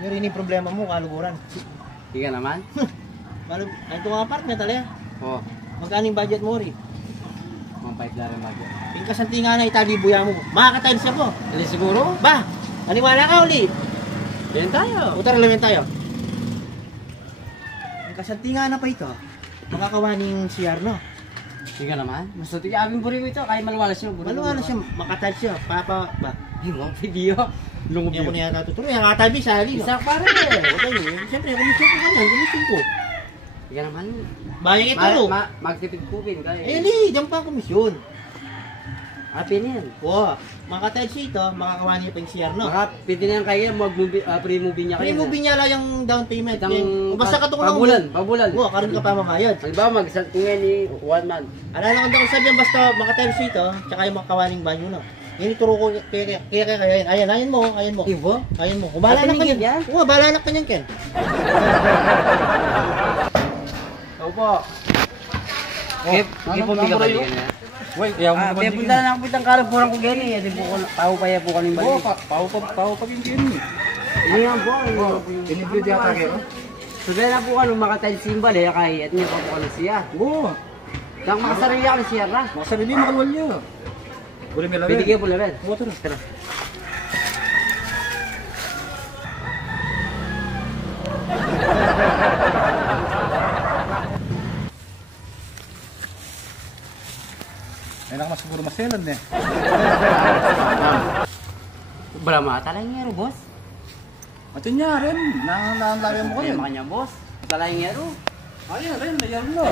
Pero ini problema mo, kaluguran. Hindi ka naman? Ay, ito mga apartment, alaya. Oo. Magkano yung budget mo, Ri? Mga 5 lang ang bagay. Pingkasanti nga na italibuya mo. Makakatiles ako. Hindi siguro? Ba, naniwala ka uli. Yan tayo. Utar alamin tayo. Pingkasanti nga na pa ito. Makakawaning CR, no? Hindi ka naman? Mas ito yung aming burigo ito. Kaya maluwalas siya. Maluwala siya, makatiles siya. Papa, ba? Yung mga video. Lungob Hindi ako yun. na yata tutuloy. Ang katabi sa halin. Isa pa rin eh. Okay, siyempre, komisyon ko ganyan. Komisyon ko. Hindi ka naman. Bayang ito, no? Magtipid-kupin ka eh. Eh, di, dyan pa ang komisyon. Happy na yan. Oo, makatiles siya ito, makakawa niya pa yung CR, no? Baka pwede na yan kaya pre-movie niya kayo. Pre-movie niya lang yung down payment. Itang Basta katukang pabulan. Oo, karoon ka pa mamayad. Halimbawa mag-isang tunga ni 1 month. Alala ko sabihin, basta makatiles siya ito, tsaka yung makawaning banyo, no? Yan ituro ko kaya yan. Ayan mo. Ibo? Ayan mo. Kung bahala na ka niyan. Oo, bahala na ka niyan, Ken. Oo po. Gipundi ka ba niya? Wait, yaw mo May punta na ako pitang karapurang ko gani. Di po ko tao pa ya po kaning Oo, balik. pao pa din din. Ini nga po. Pinibili di ata kayo. Sudah na po kanu makatay simbal eh kay at niya pa po kanu siya. Oo, Dang makasarili ako siya ra. makasarili makalwal niyo. Boleh may Pwede labi. kayo po level. Oo, tara. Tara. Ay naka mas siguro maselan eh. Bala mata lang ngero boss. At yun niya rin, naanlari mo ko Ay rin. makanya boss. Talay ngero. Ayun rin, nayan mo.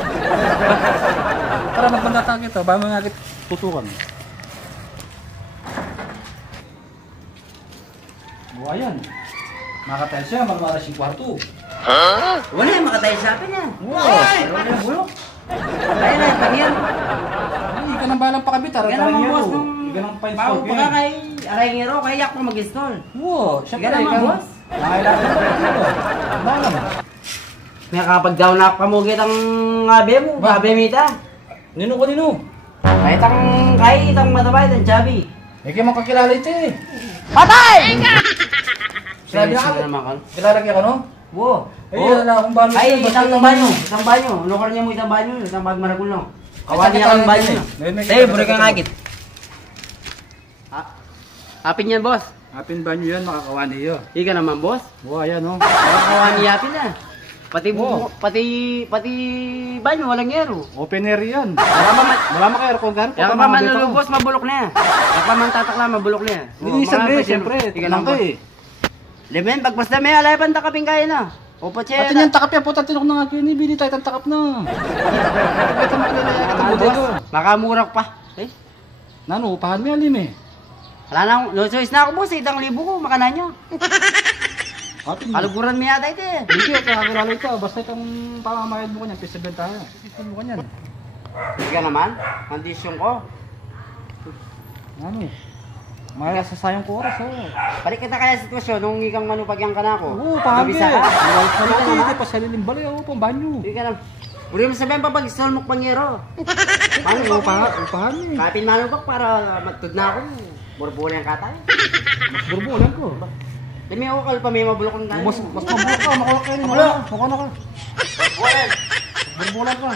Para magpandata kita, bago nga kita tutukan. O ayan. Makatayo siya, magmaras yung kwarto. Wala makatay sa akin yan. Wow! Wala na bulok. Ay na tangyan. Ay, ka nang balang pakabit, Yan ang mga boss nung Ika nang pa-install bago ko pa yan. kay aray ngero kaya yak ko mag-install. Wow, syempre. Ika naman, boss. Nakailangan ko dito. Balang. May kapag daw na pamugit ang abe mo, abe mita. Nino ko nino. Kahit itang matabay, itang chubby. Eh, kaya makakilala ito eh. Patay! Sabi na Sabi ka, naman ka. kilala kaya ka no? Wo. Ay, wala akong balo. Ay, isang banyo. Isang banyo. Lukar niya mo isang banyo. Isang magmaragul lang. Kawan niya ang banyo niya. Eh, buri kang agit. Apin yan, boss. Apin banyo yan, makakawani yun. Ika naman, boss. Wow, ayan no. Makakawani yapin na. Wow. Pati banyo, walang yero. Open air yan. Wala Wala mo kayo aircon gan. Kaya pa man lulubos, mabulok na yan. Kaya pa man tatakla, mabulok na yan. Linisan Mga eh, presyo. siyempre. Ika Tingnan naman, ko boss. eh. Lemen, pagpas na may alay pa takapin kayo na. Opo, che. Atin yan takap yan, puta tinok na nga yun, ibili tayo takap na. Ito makilala yan, ito mo dito. Makamurak pa. Eh? Nano, upahan mo yan, Lim eh. Wala na, no choice na ako boss, 1,000 ko, makana nyo. Atin Kaluguran mo yata ito eh. Hindi, kaya kilala ito. Basta itong pamamayad mo kanyan, pisa benta tayo. Pisa mo kanyan. Hindi ka naman, kondisyon ko. Ano eh. Maya sa sayang ko oras, oh. Balik kita kaya sitwasyon nung ikang manupagyang ka na ako. Oo, pahagi. Nabisa ka. Hindi Hindi ka naman. ka pa saliling balay, oh, pang banyo. Hindi ka naman. Uri mo sabihin pa pag istol mo pangero. Paano, upahan mo eh. Kapin manubak para magtud na ako. Burbula yung katay. Mas burbulan ko. Dami ako kal pa may mabulok ng tayo. Mas mabulok ka, makulak kayo. Makulak ka. Burbulan. Burbulan ka.